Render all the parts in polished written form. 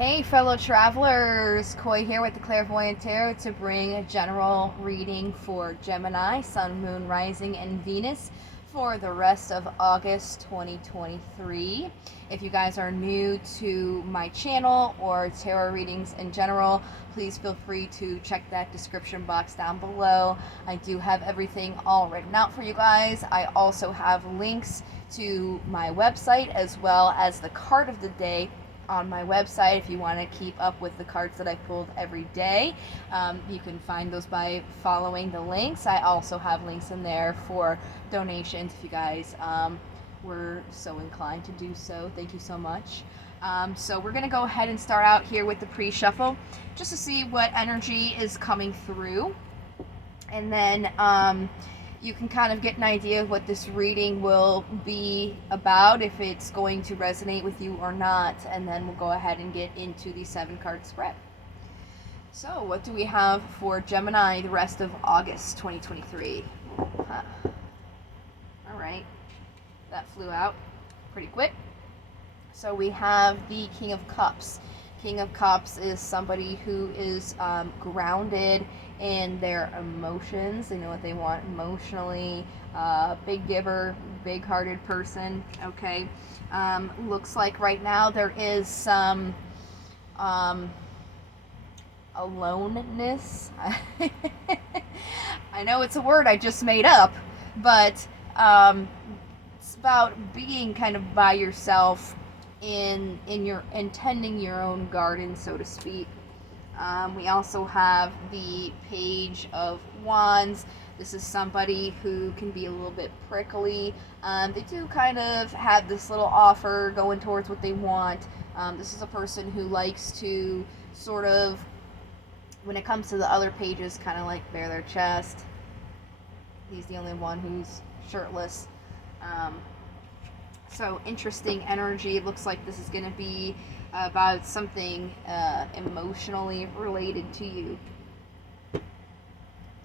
Hey fellow travelers, Koi here with the Clairvoyant Tarot to bring a general reading for Gemini, Sun, Moon, Rising, and Venus for the rest of August 2023. If you guys are new to my channel or tarot readings in general, please feel free to check that description box down below. I do have everything all written out for you guys. I also have links to my website as well as the card of the day on my website if you want to keep up with the cards that I pulled every day. You can find those by following the links. I also have links in there for donations if you guys were so inclined to do so. Thank you so much. So we're going to go ahead and start out here with the pre-shuffle just to see what energy is coming through. And then you can kind of get an idea of what this reading will be about, if it's going to resonate with you or not, and then we'll go ahead and get into the 7-card spread. So what do we have for Gemini the rest of August 2023? All right, that flew out pretty quick. So we have the King of Cups. King of Cups is somebody who is grounded in their emotions. They know what they want emotionally. Big giver, big-hearted person. Okay. Looks like right now there is some aloneness. I know it's a word I just made up, but it's about being kind of by yourself in tending your own garden, so to speak. We also have the Page of Wands. This is somebody who can be a little bit prickly. They do kind of have this little offer going towards what they want. This is a person who likes to sort of, when it comes to the other pages, kind of like bare their chest. He's the only one who's shirtless. So interesting energy. It looks like this is going to be about something emotionally related to you.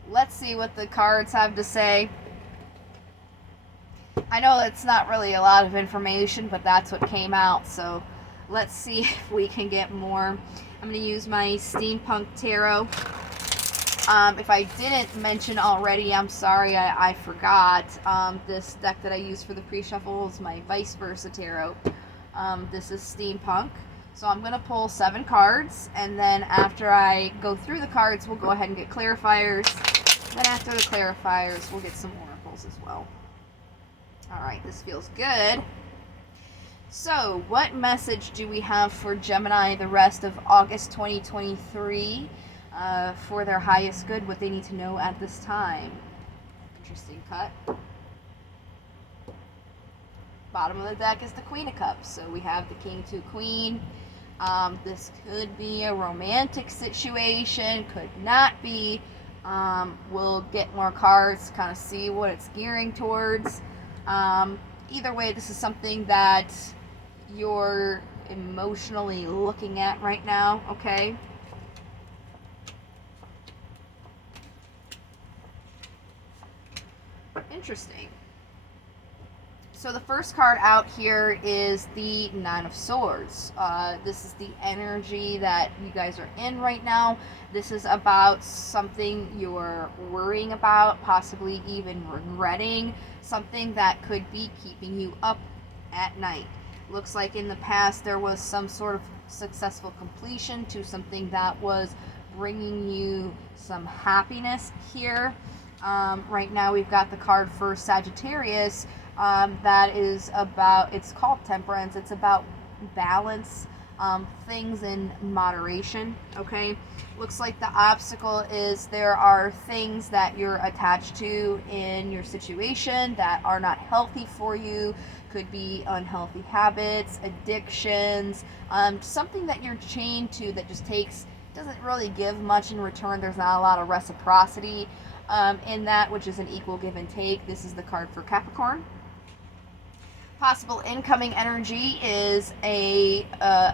Let's see what the cards have to say. I know it's not really a lot of information, but that's what came out. So let's see if we can get more. I'm going to use my Steampunk Tarot. If I didn't mention already, I'm sorry, I forgot. This deck that I use for the pre-shuffle is my Vice Versa Tarot. This is Steampunk. So I'm going to pull 7 cards, and then after I go through the cards, we'll go ahead and get clarifiers. Then after the clarifiers, we'll get some oracles as well. Alright, this feels good. So, what message do we have for Gemini the rest of August 2023 for their highest good, what they need to know at this time? Interesting cut. Bottom of the deck is the Queen of Cups. So we have the King to Queen. This could be a romantic situation, could not be. We'll get more cards to kind of see what it's gearing towards. Either way, this is something that you're emotionally looking at right now, okay? Interesting. So the first card out here is the Nine of Swords. This is the energy that you guys are in right now. This is about something you're worrying about, possibly even regretting, something that could be keeping you up at night. Looks like in the past there was some sort of successful completion to something that was bringing you some happiness here. Right now we've got the card for Sagittarius. That is about, it's called Temperance. It's about balance, things in moderation, okay? Looks like the obstacle is there are things that you're attached to in your situation that are not healthy for you. Could be unhealthy habits, addictions, something that you're chained to that just doesn't really give much in return. There's not a lot of reciprocity in that, which is an equal give and take. This is the card for Capricorn. Possible incoming energy is a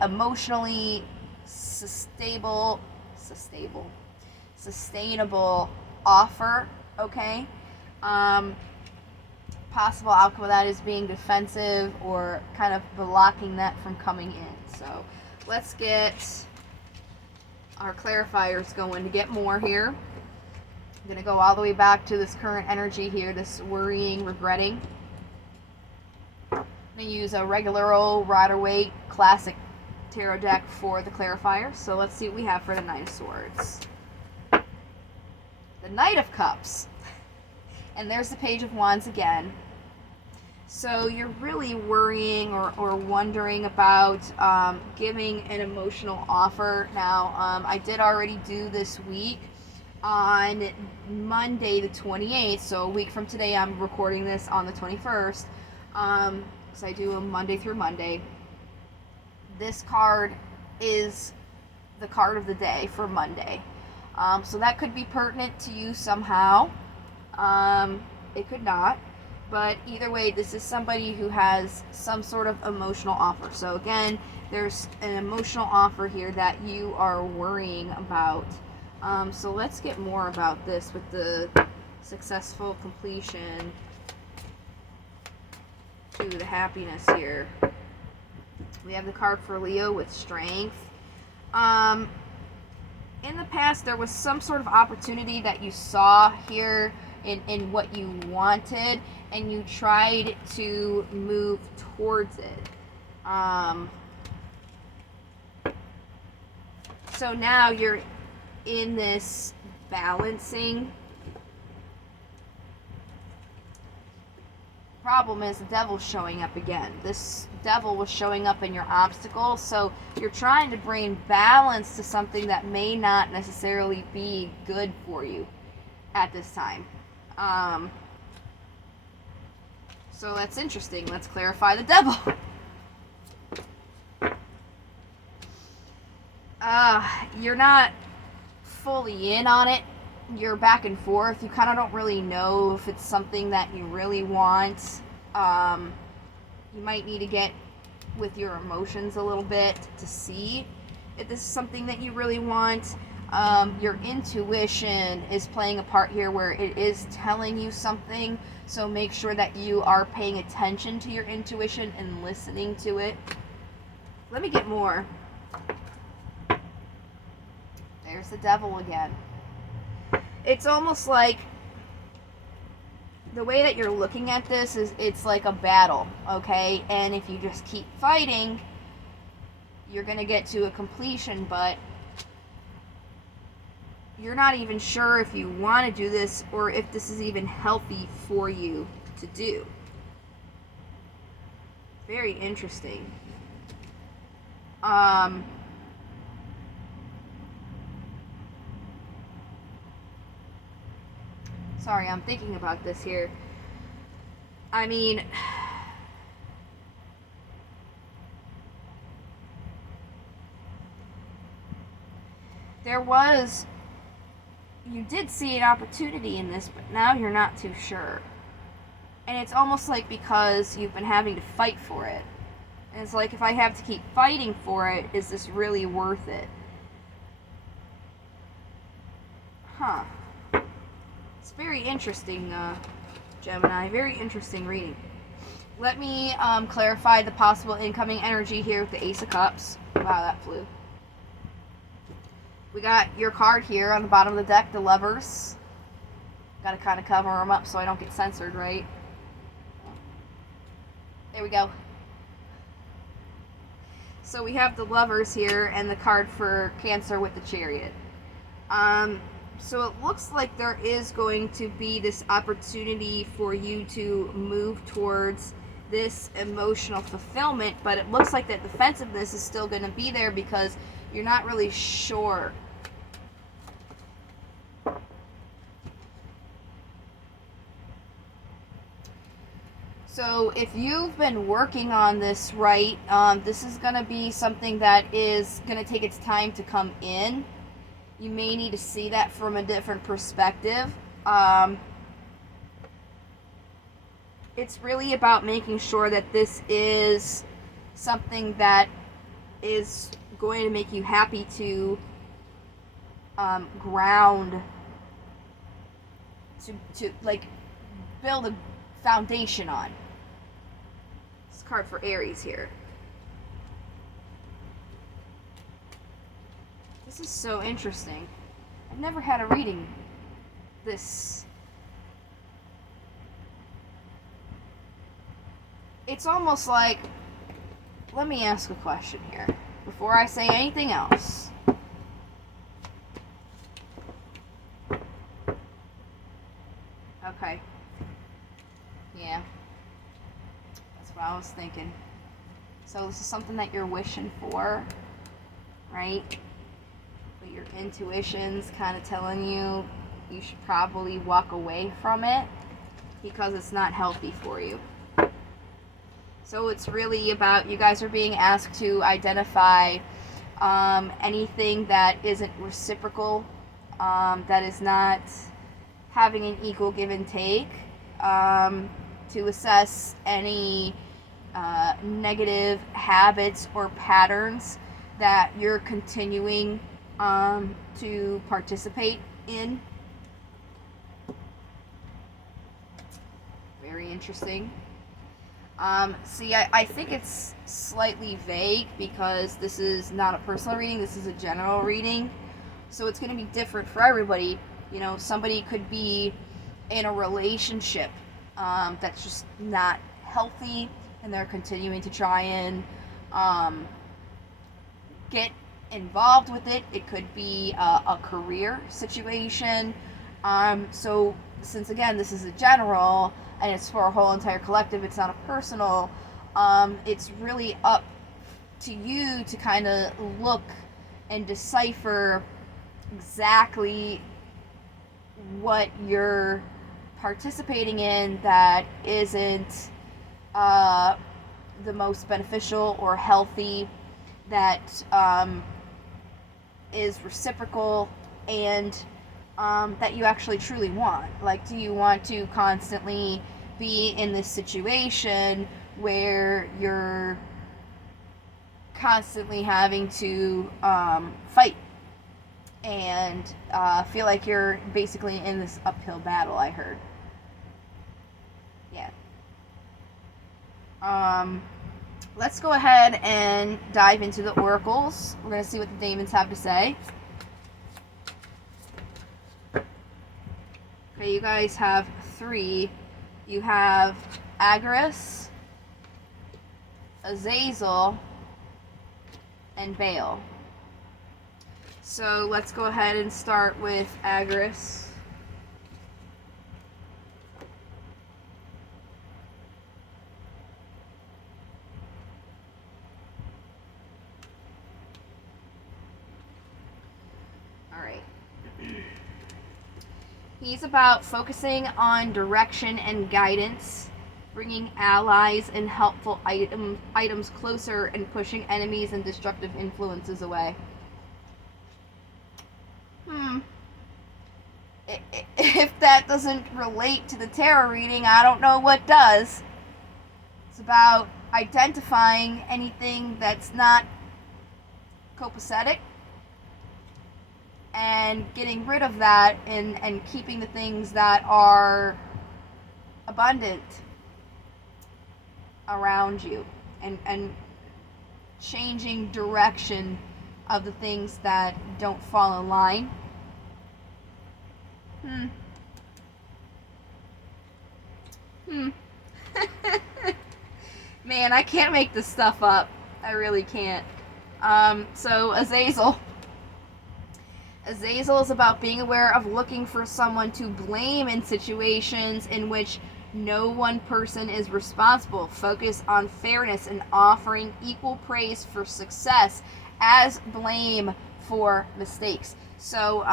emotionally sustainable offer, okay? Possible outcome of that is being defensive or kind of blocking that from coming in. So let's get our clarifiers going to get more here. I'm going to go all the way back to this current energy here, this worrying, regretting. I'm going to use a regular old Rider-Waite classic tarot deck for the clarifier. So let's see what we have for the Nine of Swords. The Knight of Cups. And there's the Page of Wands again. So you're really worrying or wondering about giving an emotional offer. Now, I did already do this week on Monday the 28th. So a week from today, I'm recording this on the 21st. So I do a Monday through Monday. This card is the card of the day for Monday. So that could be pertinent to you somehow. It could not. But either way, this is somebody who has some sort of emotional offer. So again, there's an emotional offer here that you are worrying about. So let's get more about this with the successful completion to the happiness here. We have the card for Leo with strength. In the past, there was some sort of opportunity that you saw here in what you wanted, and you tried to move towards it. So now you're in this balancing. Problem is the devil's showing up again. This devil was showing up in your obstacle, so you're trying to bring balance to something that may not necessarily be good for you at this time. So that's interesting. Let's clarify the devil. You're not fully in on it. You're back and forth. You kind of don't really know if it's something that you really want. You might need to get with your emotions a little bit to see if this is something that you really want. Your intuition is playing a part here where it is telling you something, so make sure that you are paying attention to your intuition and listening to it. Let me get more. There's the devil again. It's almost like the way that you're looking at this is it's like a battle, okay? And if you just keep fighting, you're going to get to a completion, but you're not even sure if you want to do this or if this is even healthy for you to do. Very interesting. Sorry, I'm thinking about this here. I mean, you did see an opportunity in this, but now you're not too sure. And it's almost like because you've been having to fight for it. And it's like, if I have to keep fighting for it, is this really worth it? Huh. It's very interesting, Gemini. Very interesting reading. Let me clarify the possible incoming energy here with the Ace of Cups. Wow, that flew. We got your card here on the bottom of the deck, the Lovers. Got to kind of cover them up so I don't get censored, right? There we go. So we have the Lovers here and the card for Cancer with the Chariot. So it looks like there is going to be this opportunity for you to move towards this emotional fulfillment, but it looks like that defensiveness is still going to be there because you're not really sure. So if you've been working on this right, this is going to be something that is going to take its time to come in. You may need to see that from a different perspective. It's really about making sure that this is something that is going to make you happy to ground, to like build a foundation on. This card for Aries here. This is so interesting. I've never had a reading this. It's almost like, let me ask a question here before I say anything else. Okay. Yeah. That's what I was thinking. So this is something that you're wishing for, right? But your intuition's kind of telling you you should probably walk away from it because it's not healthy for you. So it's really about, you guys are being asked to identify anything that isn't reciprocal, that is not having an equal give and take, to assess any negative habits or patterns that you're continuing to participate in. Very interesting. See, I think it's slightly vague because this is not a personal reading, this is a general reading. So it's going to be different for everybody. You know, somebody could be in a relationship that's just not healthy and they're continuing to try and get involved with it. It could be a career situation. So since again this is a general and it's for a whole entire collective, it's not a personal, it's really up to you to kind of look and decipher exactly what you're participating in that isn't the most beneficial or healthy, that is reciprocal, and that you actually truly want. Like, do you want to constantly be in this situation where you're constantly having to fight and feel like you're basically in this uphill battle? I heard. Yeah. Let's go ahead and dive into the oracles. We're going to see what the demons have to say. Okay, you guys have 3. You have Agris, Azazel, and Baal. So let's go ahead and start with Agris. Alright. He's about focusing on direction and guidance, bringing allies and helpful items closer, and pushing enemies and destructive influences away. If that doesn't relate to the tarot reading, I don't know what does. It's about identifying anything that's not copacetic and getting rid of that, and keeping the things that are abundant around you, and changing direction of the things that don't fall in line. Man, I can't make this stuff up. I really can't. So Azazel is about being aware of looking for someone to blame in situations in which no one person is responsible. Focus on fairness and offering equal praise for success as blame for mistakes. So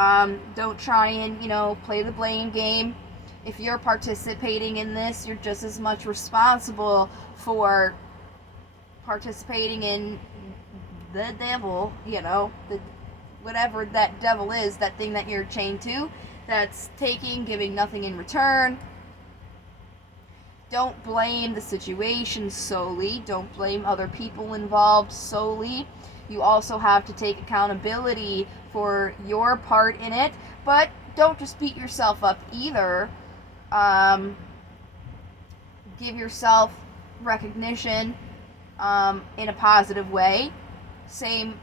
don't try and, play the blame game. If you're participating in this, you're just as much responsible for participating in the devil, whatever that devil is, that thing that you're chained to, that's taking, giving nothing in return. Don't blame the situation solely. Don't blame other people involved solely. You also have to take accountability for your part in it, but don't just beat yourself up either. Give yourself recognition in a positive way. Same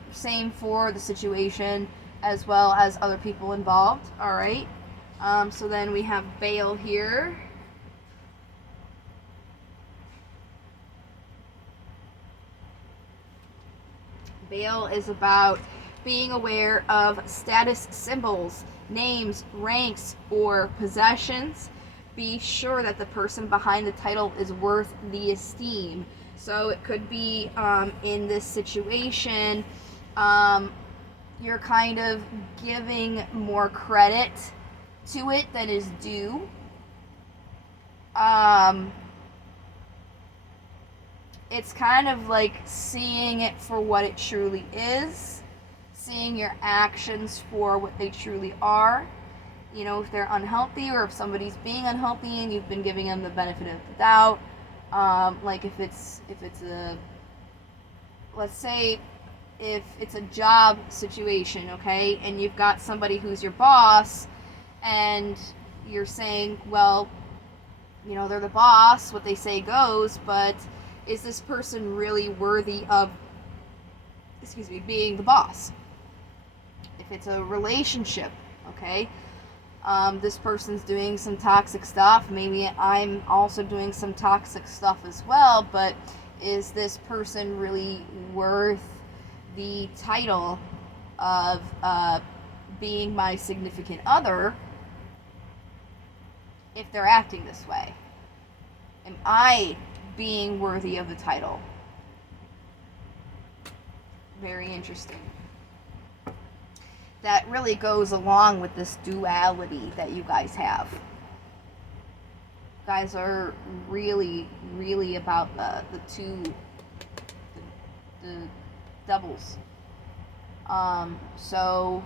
for the situation as well as other people involved. All right. So then we have Baal here. Baal is about being aware of status symbols, names, ranks, or possessions. Be sure that the person behind the title is worth the esteem. So it could be in this situation, you're kind of giving more credit to it than is due. It's kind of like seeing it for what it truly is, seeing your actions for what they truly are. You know, if they're unhealthy or if somebody's being unhealthy and you've been giving them the benefit of the doubt. Like if it's a, let's say if it's a job situation, okay, and you've got somebody who's your boss and you're saying, well, you know, they're the boss, what they say goes, but is this person really worthy of, being the boss? If it's a relationship, okay, this person's doing some toxic stuff, maybe I'm also doing some toxic stuff as well, but is this person really worth the title of being my significant other if they're acting this way? Am I being worthy of the title? Very interesting. That really goes along with this duality that you guys have. You guys are really, really about the doubles. So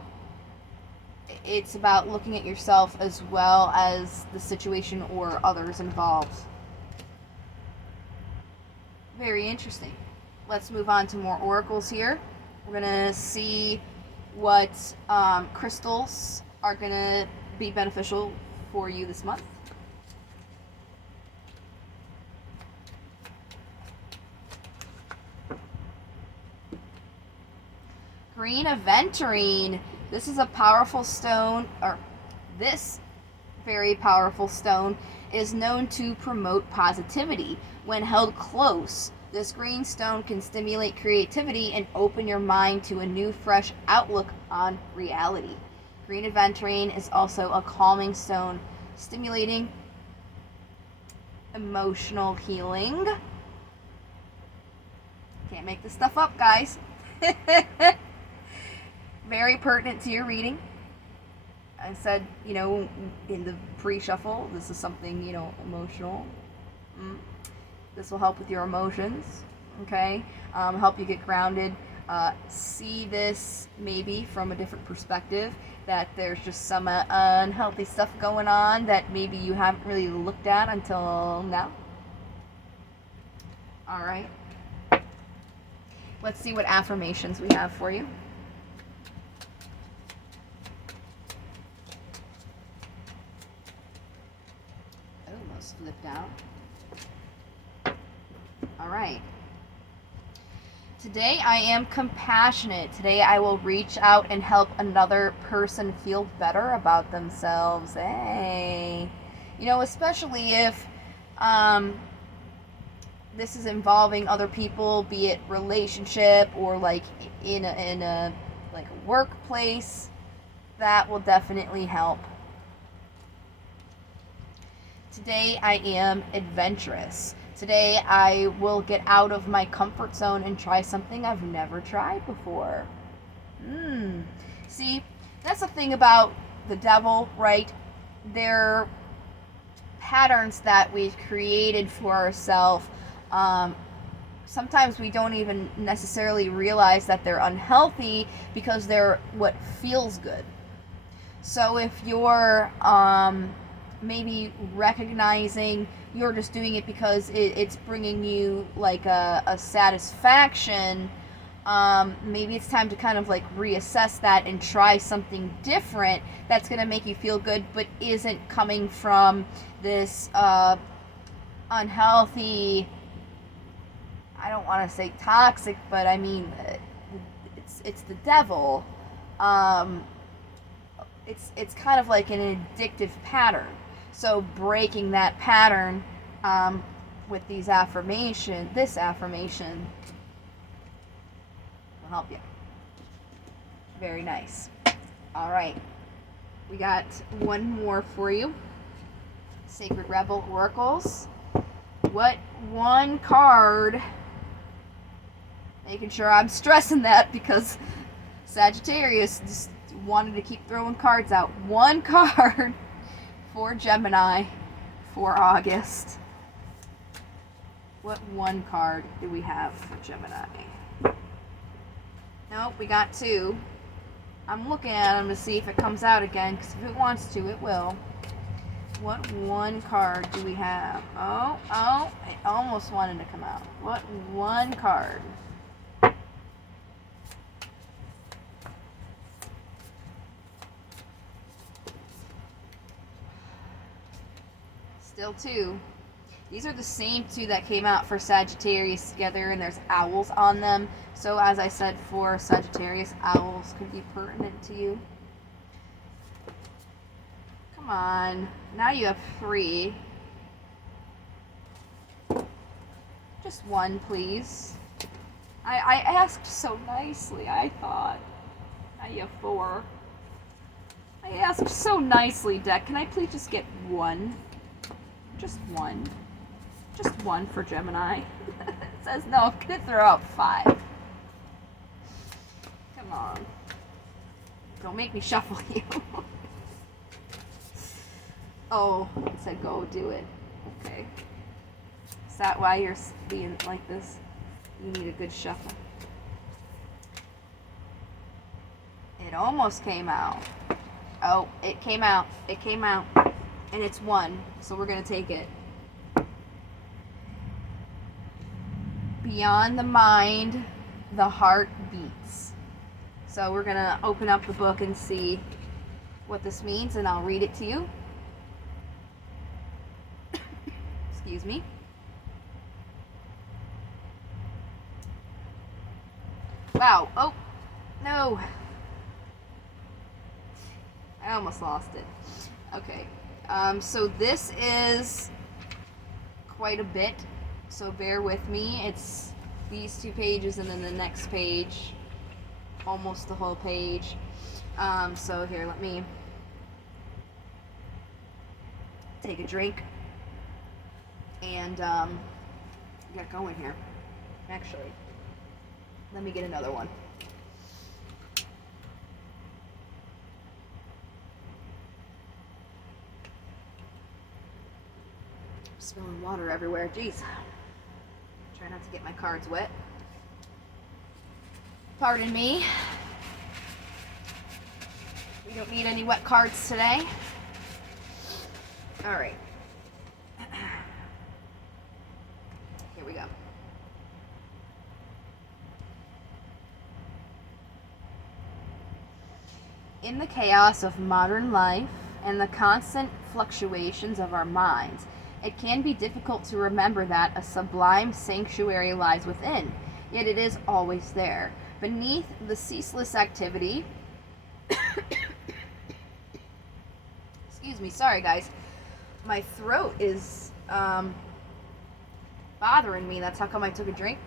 it's about looking at yourself as well as the situation or others involved. Very interesting. Let's move on to more oracles here. We're going to see what crystals are going to be beneficial for you this month. Green aventurine. This is a powerful stone, or this very powerful stone is known to promote positivity. When held close, this green stone can stimulate creativity and open your mind to a new, fresh outlook on reality. Green aventurine is also a calming stone, stimulating emotional healing. Can't make this stuff up, guys. Very pertinent to your reading. I said, you know, in the pre-shuffle, this is something, you know, emotional. This will help with your emotions, okay? Help you get grounded. See this maybe from a different perspective, that there's just some unhealthy stuff going on that maybe you haven't really looked at until now. All right. Let's see what affirmations we have for you. Almost flipped out. All right. Today I am compassionate. Today I will reach out and help another person feel better about themselves. Hey. You know, especially if this is involving other people, be it relationship or like in a like a workplace, that will definitely help. Today I am adventurous. Today I will get out of my comfort zone and try something I've never tried before. See, that's the thing about the devil, right? They're patterns that we've created for ourselves. Sometimes we don't even necessarily realize that they're unhealthy because they're what feels good. So if you're maybe recognizing you're just doing it because it's bringing you like a satisfaction, maybe it's time to kind of like reassess that and try something different that's going to make you feel good but isn't coming from this unhealthy, I don't want to say toxic, but I mean it's the devil. um, it's kind of like an addictive pattern. So breaking that pattern with this affirmation will help you. Very nice. All right, we got one more for you. Sacred Rebel Oracles. What one card, making sure I'm stressing that because Sagittarius just wanted to keep throwing cards out. One card for Gemini for August. What one card do we have for Gemini? Nope, we got two. I'm looking at them to see if it comes out again, because if it wants to, it will. What one card do we have? Oh, it almost wanted to come out. What one card? Still two. These are the same two that came out for Sagittarius together, and there's owls on them. So as I said, for Sagittarius, owls could be pertinent to you. Come on. Now you have three. Just one, please. I asked so nicely, I thought. Now you have four. I asked so nicely, deck. Can I please just get one? Just one. Just one for Gemini. It says no, I'm gonna throw out five. Come on. Don't make me shuffle you. Oh, it said go do it. Okay. Is that why you're being like this? You need a good shuffle. It almost came out. Oh, it came out. It came out. And it's one, so we're gonna take it. Beyond the mind, the heart beats. So we're gonna open up the book and see what this means, and I'll read it to you. Excuse me. Wow. Oh, no. I almost lost it. Okay. So this is quite a bit, so bear with me. It's these two pages and then the next page, almost the whole page. So here, let me take a drink and get going here. Actually, let me get another one. Spilling water everywhere. Jeez. Try not to get my cards wet. Pardon me. We don't need any wet cards today. Alright. Here we go. In the chaos of modern life and the constant fluctuations of our minds, it can be difficult to remember that a sublime sanctuary lies within, yet it is always there. Beneath the ceaseless activity, excuse me, sorry guys, my throat is bothering me. That's how come I took a drink.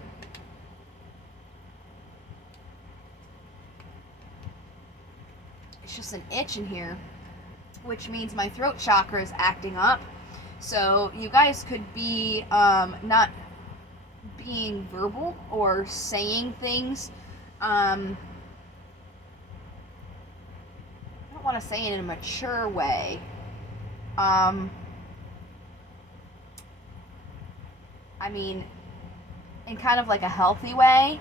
It's just an itch in here, which means my throat chakra is acting up. So you guys could be not being verbal or saying things. I don't want to say it in a mature way. I mean, in kind of like a healthy way.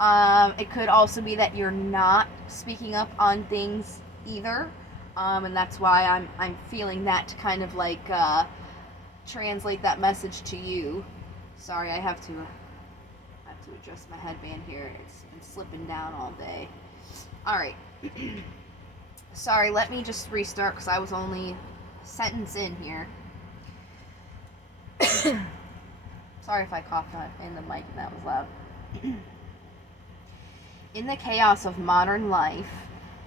It could also be that you're not speaking up on things either. And that's why I'm feeling that to kind of like translate that message to you. Sorry, I have to adjust my headband here. It's been slipping down all day. Alright. Sorry, let me just restart because I was only a sentence in here. Sorry if I coughed in the mic and that was loud. In the chaos of modern life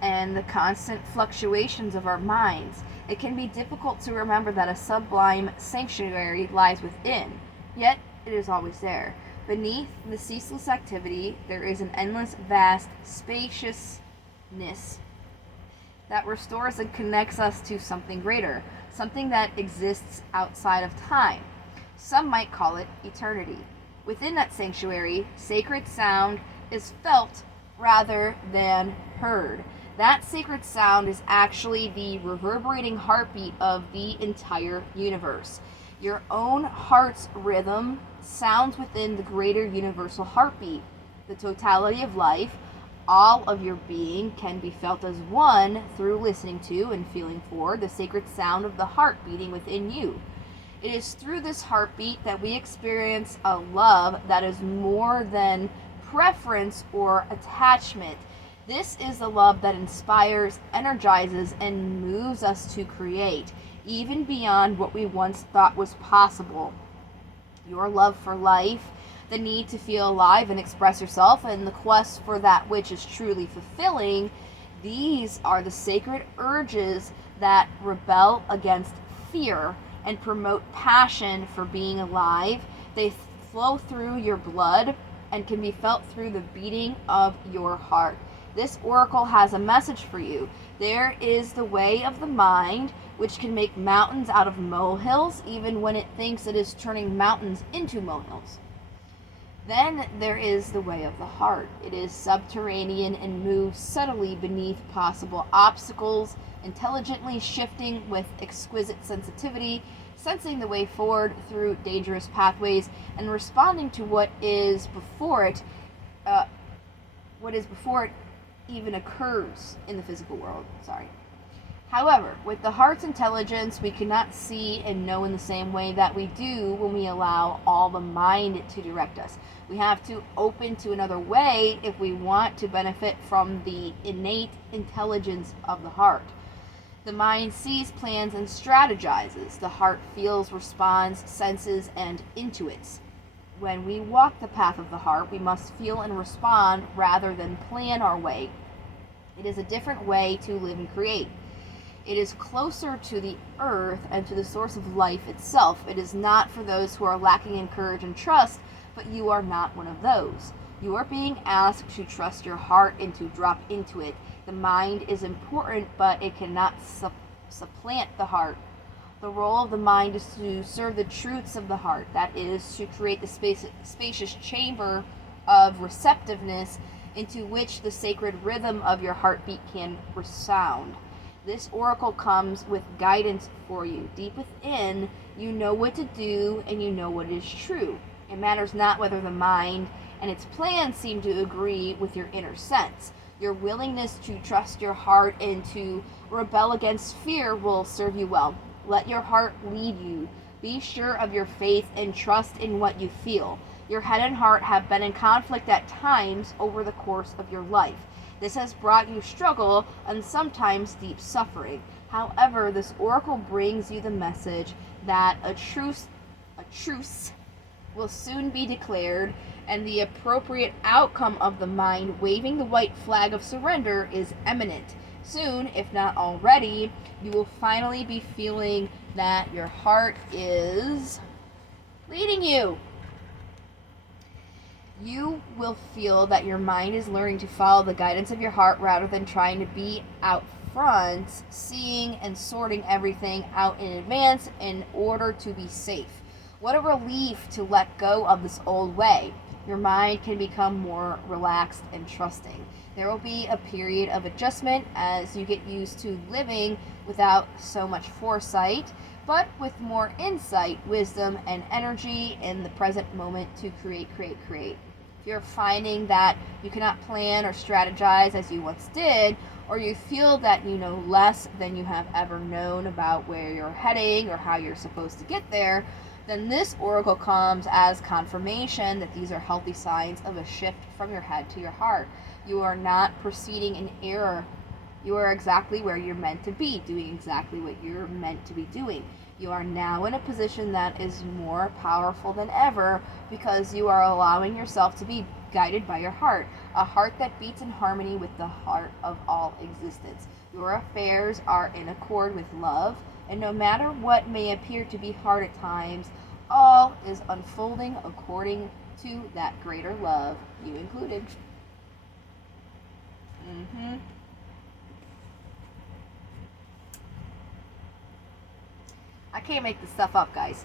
and the constant fluctuations of our minds, it can be difficult to remember that a sublime sanctuary lies within, yet it is always there. Beneath the ceaseless activity, there is an endless, vast spaciousness that restores and connects us to something greater, something that exists outside of time. Some might call it eternity. Within that sanctuary, sacred sound is felt rather than heard. That sacred sound is actually the reverberating heartbeat of the entire universe. Your own heart's rhythm sounds within the greater universal heartbeat. The totality of life, all of your being, can be felt as one through listening to and feeling for the sacred sound of the heart beating within you. It is through this heartbeat that we experience a love that is more than preference or attachment. This is the love that inspires, energizes, and moves us to create, even beyond what we once thought was possible. Your love for life, the need to feel alive and express yourself, and the quest for that which is truly fulfilling, these are the sacred urges that rebel against fear and promote passion for being alive. They flow through your blood and can be felt through the beating of your heart. This oracle has a message for you. There is the way of the mind, which can make mountains out of molehills, even when it thinks it is turning mountains into molehills. Then there is the way of the heart. It is subterranean and moves subtly beneath possible obstacles, intelligently shifting with exquisite sensitivity, sensing the way forward through dangerous pathways, and responding to what is before it even occurs in the physical world. However, with the heart's intelligence, we cannot see and know in the same way that we do when we allow all the mind to direct us. We have to open to another way if we want to benefit from the innate intelligence of the heart. The mind sees, plans, and strategizes. The heart feels, responds, senses, and intuits. When we walk the path of the heart, we must feel and respond rather than plan our way. It is a different way to live and create. It is closer to the earth and to the source of life itself. It is not for those who are lacking in courage and trust, but you are not one of those. You are being asked to trust your heart and to drop into it. The mind is important, but it cannot supplant the heart. The role of the mind is to serve the truths of the heart, that is, to create the spacious chamber of receptiveness into which the sacred rhythm of your heartbeat can resound. This oracle comes with guidance for you. Deep within, you know what to do and you know what is true. It matters not whether the mind and its plans seem to agree with your inner sense. Your willingness to trust your heart and to rebel against fear will serve you well. Let your heart lead you. Be sure of your faith and trust in what you feel. Your head and heart have been in conflict at times over the course of your life. This has brought you struggle and sometimes deep suffering. However, this oracle brings you the message that a truce will soon be declared, and the appropriate outcome of the mind waving the white flag of surrender is imminent. Soon, if not already, you will finally be feeling that your heart is leading you. You will feel that your mind is learning to follow the guidance of your heart rather than trying to be out front, seeing and sorting everything out in advance in order to be safe. What a relief to let go of this old way. Your mind can become more relaxed and trusting. There will be a period of adjustment as you get used to living without so much foresight, but with more insight, wisdom, and energy in the present moment to create. If you're finding that you cannot plan or strategize as you once did, or you feel that you know less than you have ever known about where you're heading or how you're supposed to get there, then this oracle comes as confirmation that these are healthy signs of a shift from your head to your heart. You are not proceeding in error. You are exactly where you're meant to be, doing exactly what you're meant to be doing. You are now in a position that is more powerful than ever because you are allowing yourself to be guided by your heart, a heart that beats in harmony with the heart of all existence. Your affairs are in accord with love, and no matter what may appear to be hard at times, all is unfolding according to that greater love, you included. I can't make this stuff up, guys.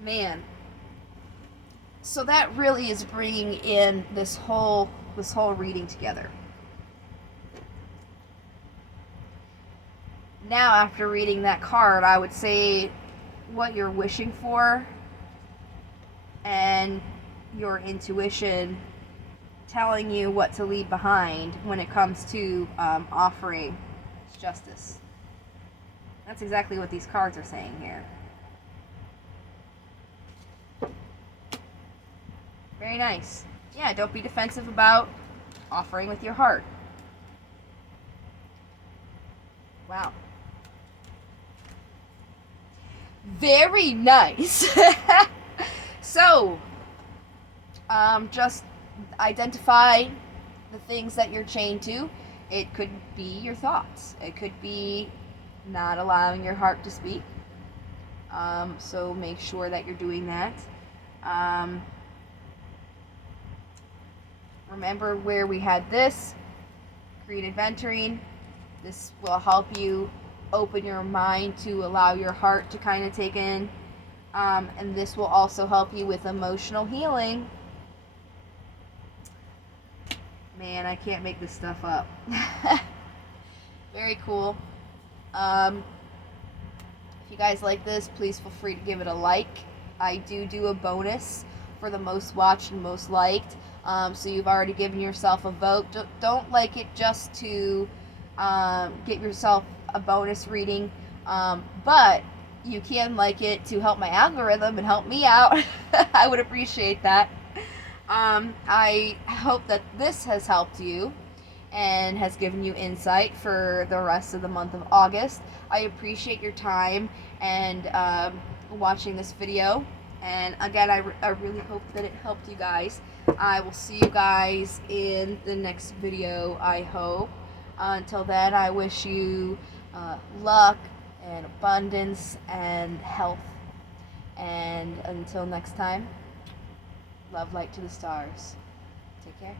Man. So that really is bringing in this whole reading together. Now, after reading that card, I would say what you're wishing for and your intuition telling you what to leave behind when it comes to offering justice. That's exactly what these cards are saying here. Very nice. Yeah, don't be defensive about offering with your heart. Wow. Very nice. So, just identify the things that you're chained to. It could be your thoughts. It could be not allowing your heart to speak. So make sure that you're doing that. Remember where we had this, creative venturing. This will help you open your mind to allow your heart to kind of take in. And this will also help you with emotional healing. Man, I can't make this stuff up. Very cool. If you guys like this, please feel free to give it a like. I do a bonus for the most watched and most liked. So you've already given yourself a vote. Don't like it just to get yourself a bonus reading, but you can like it to help my algorithm and help me out. I would appreciate that. I hope that this has helped you and has given you insight for the rest of the month of August. I appreciate your time and watching this video. And again, I really hope that it helped you guys. I will see you guys in the next video, I hope. Until then, I wish you luck and abundance and health. And until next time, love, light to the stars. Take care.